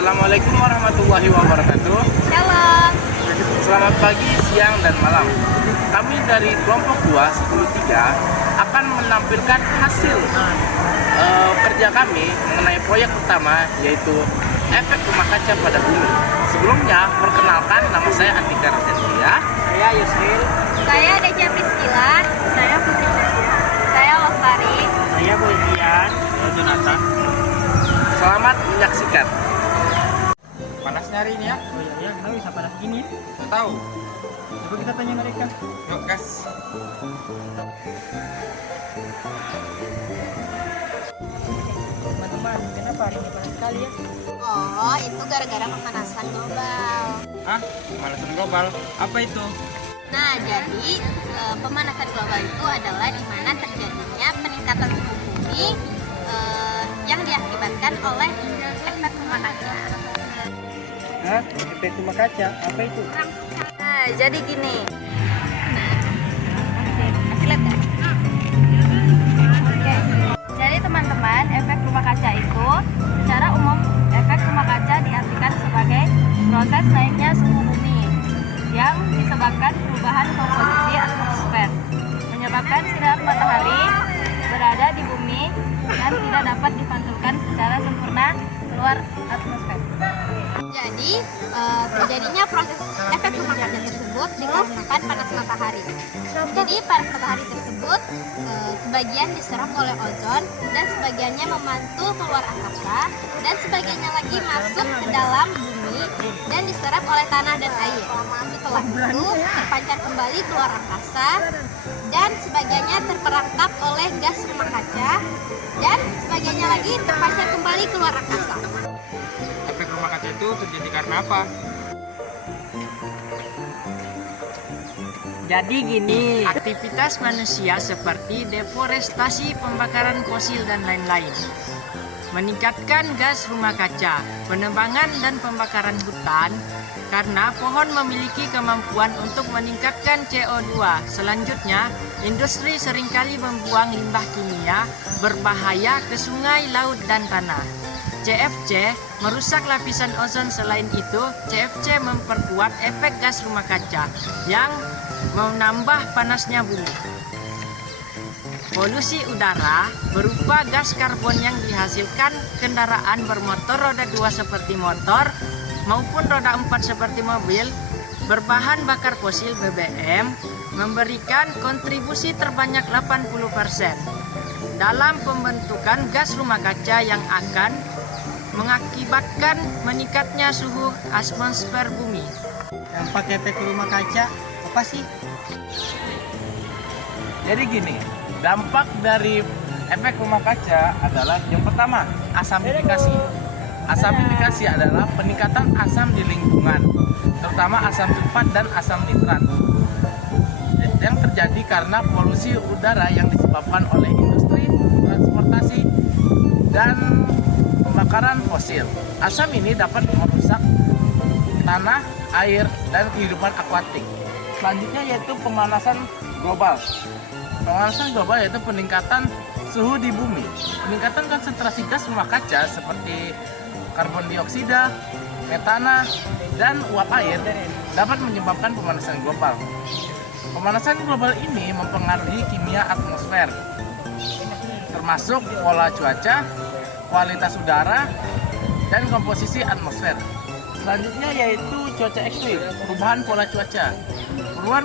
Assalamualaikum warahmatullahi wabarakatuh. Shalom. Selamat pagi, siang, dan malam. Kami dari kelompok 2 akan menampilkan hasil kerja kami mengenai proyek utama, yaitu efek rumah kaca pada bumi. Sebelumnya, perkenalkan, nama saya Andika Radentia. Saya Yusril. Saya Deja Priscila. Saya Putri Nadia. Saya Lestari. Saya Boydian. Saya Jonathan. Selamat menyaksikan. Panasnya hari ini ya? Oh iya, kenapa bisa panas gini? Nggak tahu. Coba kita tanya mereka. Yuk, gas. Teman-teman, kenapa hari ini panas sekali ya? Oh, itu gara-gara pemanasan global. Ah, pemanasan global. Apa itu? Nah, jadi pemanasan global itu adalah di mana terjadinya peningkatan suhu bumi yang diakibatkan oleh efek rumah kaca. Hah? Efek rumah kaca? Apa itu? Nah, jadi gini. Nah, kasih lihat ya. Oke. Jadi teman-teman, efek rumah kaca itu secara umum efek rumah kaca diartikan sebagai proses naiknya suhu bumi yang disebabkan perubahan komposisi atmosfer, menyebabkan sinar matahari berada di bumi dan tidak dapat dipantulkan secara sempurna keluar atmosfer. Jadi terjadinya proses efek rumah kaca tersebut dikarenakan panas matahari. Jadi panas matahari tersebut sebagian diserap oleh ozon dan sebagiannya memantul keluar angkasa dan sebagiannya lagi masuk ke dalam bumi dan diserap oleh tanah dan air. Setelah itu terpancar kembali keluar angkasa dan sebagiannya terperangkap oleh gas rumah kaca dan sebagiannya lagi terpancar kembali keluar angkasa. Efek rumah kaca itu terjadi karena apa? Jadi gini, aktivitas manusia seperti deforestasi, pembakaran fosil, dan lain-lain meningkatkan gas rumah kaca, penebangan dan pembakaran hutan karena pohon memiliki kemampuan untuk meningkatkan CO2. Selanjutnya, industri seringkali membuang limbah kimia berbahaya ke sungai, laut, dan tanah. CFC merusak lapisan ozon. Selain itu, CFC memperkuat efek gas rumah kaca yang menambah panasnya bumi. Polusi udara berupa gas karbon yang dihasilkan kendaraan bermotor roda 2 seperti motor maupun roda 4 seperti mobil berbahan bakar fosil BBM memberikan kontribusi terbanyak 80% dalam pembentukan gas rumah kaca yang akan mengakibatkan meningkatnya suhu atmosfer bumi. dampak efek rumah kaca apa sih? Jadi gini, dampak dari efek rumah kaca adalah yang pertama, asamifikasi. Asamifikasi adalah peningkatan asam di lingkungan, terutama asam sulfat dan asam nitrat yang terjadi karena polusi udara yang disebabkan oleh industri, transportasi, dan pembakaran fosil. Asam ini dapat merusak tanah, air, dan kehidupan akuatik. Selanjutnya yaitu pemanasan global. Pemanasan global yaitu peningkatan suhu di bumi. Peningkatan konsentrasi gas rumah kaca seperti karbon dioksida, metana, dan uap air dapat menyebabkan pemanasan global. Pemanasan global ini mempengaruhi kimia atmosfer, termasuk pola cuaca, kualitas udara, dan komposisi atmosfer. Selanjutnya yaitu cuaca ekstrim, perubahan pola cuaca. Perubahan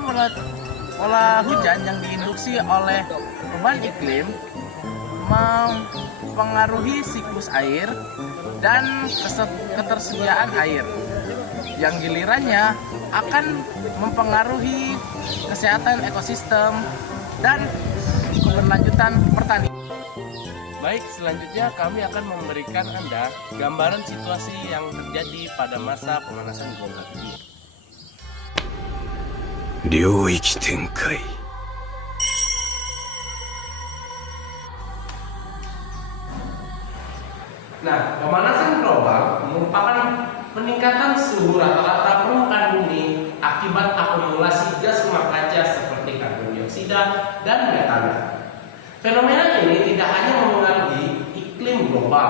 pola hujan yang diinduksi oleh perubahan iklim mempengaruhi siklus air dan ketersediaan air, yang gilirannya akan mempengaruhi kesehatan ekosistem dan keberlanjutan pertanian. Baik, selanjutnya kami akan memberikan Anda gambaran situasi yang terjadi pada masa pemanasan global ini. 領域展開 Nah, pemanasan global merupakan peningkatan suhu rata-rata permukaan bumi akibat akumulasi gas rumah kaca seperti karbon dioksida dan metana. Fenomena ini tidak hanya mempengaruhi iklim global,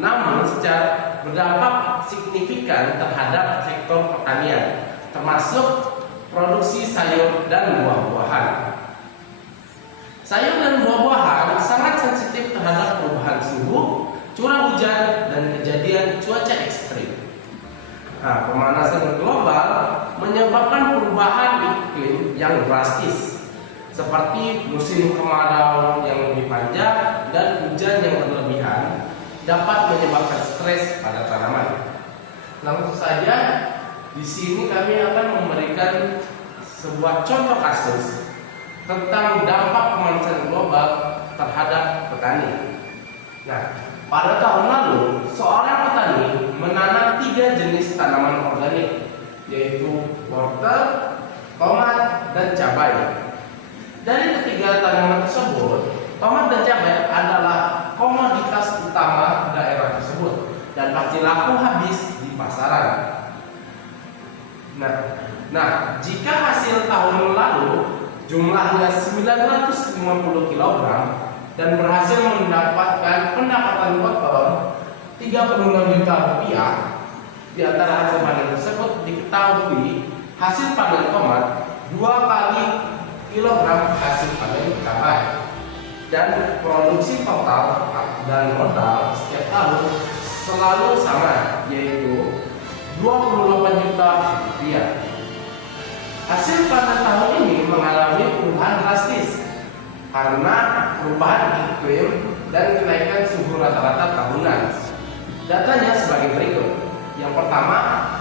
namun secara berdampak signifikan terhadap sektor pertanian, termasuk produksi sayur dan buah-buahan. Sayur dan buah-buahan sangat sensitif terhadap perubahan suhu, curah hujan, dan kejadian cuaca ekstrim. Nah, pemanasan global menyebabkan perubahan iklim yang drastis, seperti musim kemarau yang lebih panjang dan hujan yang berlebihan dapat menyebabkan stres pada tanaman. Langsung saja, di sini kami akan memberikan sebuah contoh kasus tentang dampak pemanasan global terhadap petani. Nah, pada tahun lalu, seorang petani menanam 3 jenis tanaman organik, yaitu wortel, tomat, dan cabai. Dari ketiga tanaman tersebut, tomat dan cabai adalah komoditas utama daerah tersebut dan pasti laku habis di pasaran. Nah, jika hasil tahun lalu jumlahnya 950 kg dan berhasil mendapatkan pendapatan kotor 36 juta rupiah, di antara hasil panen tersebut diketahui hasil panen tomat 2 kali kilogram hasil panen cabai, dan produksi total dan modal setiap tahun selalu sama, yaitu 28 juta rupiah. Hasil panen tahun ini mengalami perubahan drastis karena perubahan iklim dan kenaikan suhu rata-rata tahunan. Datanya sebagai berikut. Yang pertama,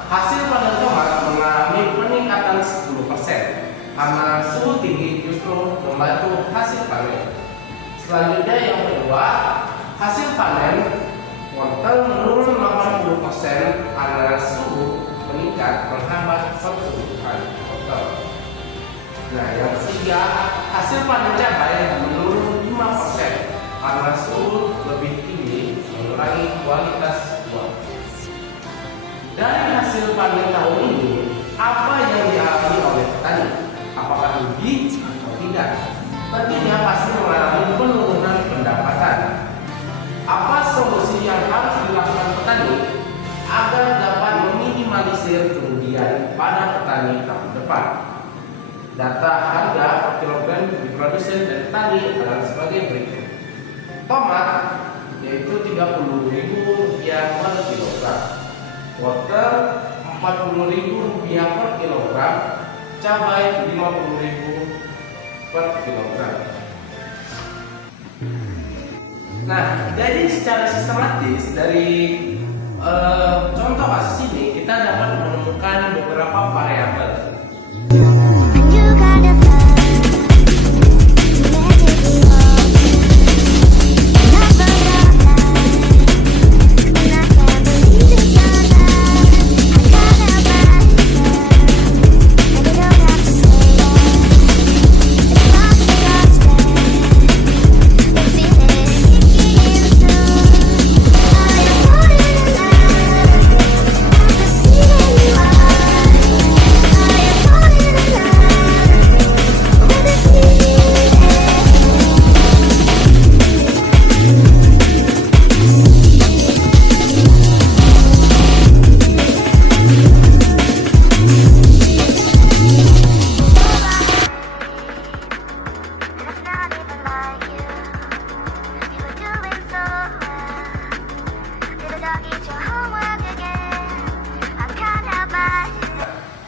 hasil panen tomat mengalami peningkatan 10% karena suhu tinggi justru membantu hasil panen. Selanjutnya yang kedua, hasil panen wortel menurun 80% karena suhu meningkat menghambat pertumbuhan wortel. Nah, yang ketiga, hasil panen cabai menurun 5% karena suhu lebih tinggi mengurangi kualitas buah. Dari hasil panen tahun ini, apa yang dialami oleh petani? Apakah rugi atau tidak? Tentunya pasti mengalami penurunan pendapatan. Apa solusi yang harus dilakukan petani agar dapat meminimalisir kerugian pada petani tahun depan? Data harga per kilogram di produsen dan petani adalah sebagai berikut. Tomat yaitu Rp30.000 per kilogram, wortel Rp40.000 per kilogram, cabai Rp50.000 per kilogram. Nah, jadi secara sistematis dari contoh kasus ini kita dapat menemukan beberapa variabel.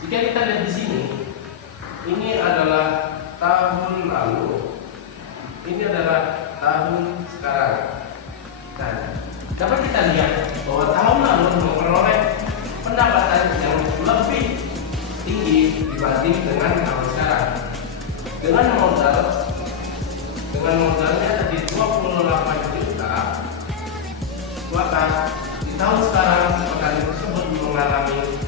Jika kita lihat di sini, ini adalah tahun lalu, ini adalah tahun sekarang. Nah, dapat kita lihat bahwa tahun lalu memperoleh pendapatan yang lebih tinggi dibanding dengan tahun sekarang. Dengan modalnya tadi 28 juta, maka di tahun sekarang petani tersebut mengalami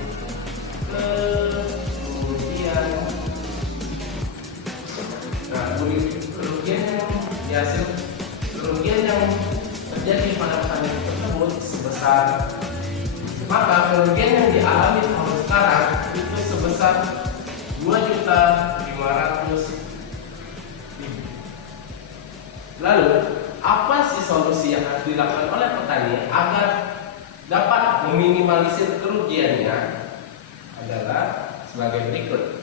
kerugian yang terjadi pada petani tersebut sebesar, maka kerugian yang dialami tahun sekarang itu sebesar 2.500.000. Lalu apa sih solusi yang harus dilakukan oleh petani agar dapat meminimalisir kerugiannya adalah sebagai berikut.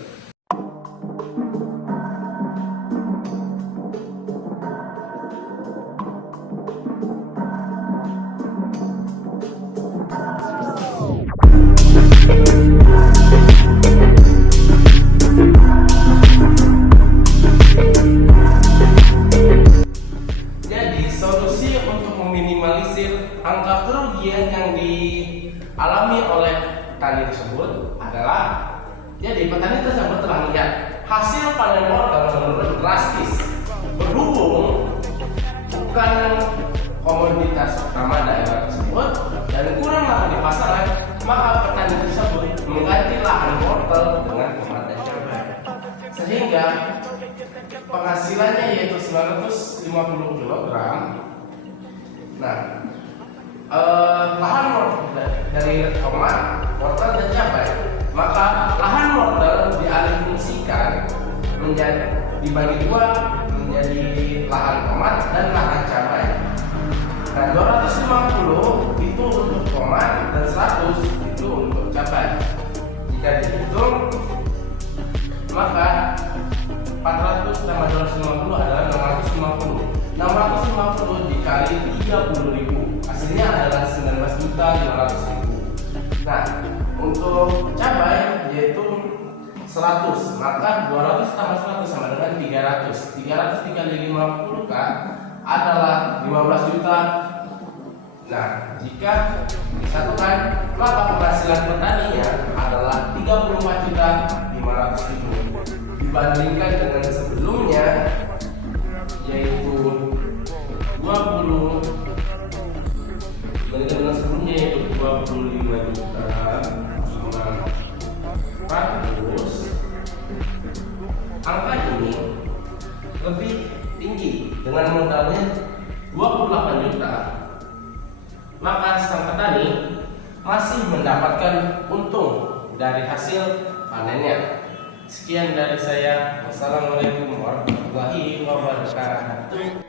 Jadi solusi untuk meminimalisir angka kerugian yang dialami oleh petani tersebut adalah, jadi petani tersebut telah melihat hasil panen wortel menurun drastis. Berhubung bukan komoditas utama daerah tersebut dan kurang laku di pasaran, maka petani tersebut mengganti lahan wortel dengan tomat dan cabai, sehingga penghasilannya yaitu 950 kg. Nah, lahan wortel dari tomat, wortel dan cabai, maka lahan wortel dialihfungsikan menjadi dibagi dua menjadi lahan tomat dan lahan cabai. Nah, 250 itu untuk tomat dan 100 itu untuk cabai. Jika dihitung, maka 400 tambah 250 adalah 650. 650 dikali 30.000, hasilnya adalah 19.500.000. Nah, untuk cabai yaitu 100, maka 200 tambah 100 sama dengan 300. 300 dikali 50 kan adalah 15 juta. Nah, jika disatukan, maka penghasilan petaninya adalah 34.500.000 dibandingkan dengan sebelumnya yaitu 25 juta 500. Angka ini lebih tinggi dengan modalnya 28 juta. Maka sang petani masih mendapatkan untung dari hasil panennya. Sekian dari saya. Wassalamualaikum warahmatullahi wabarakatuh.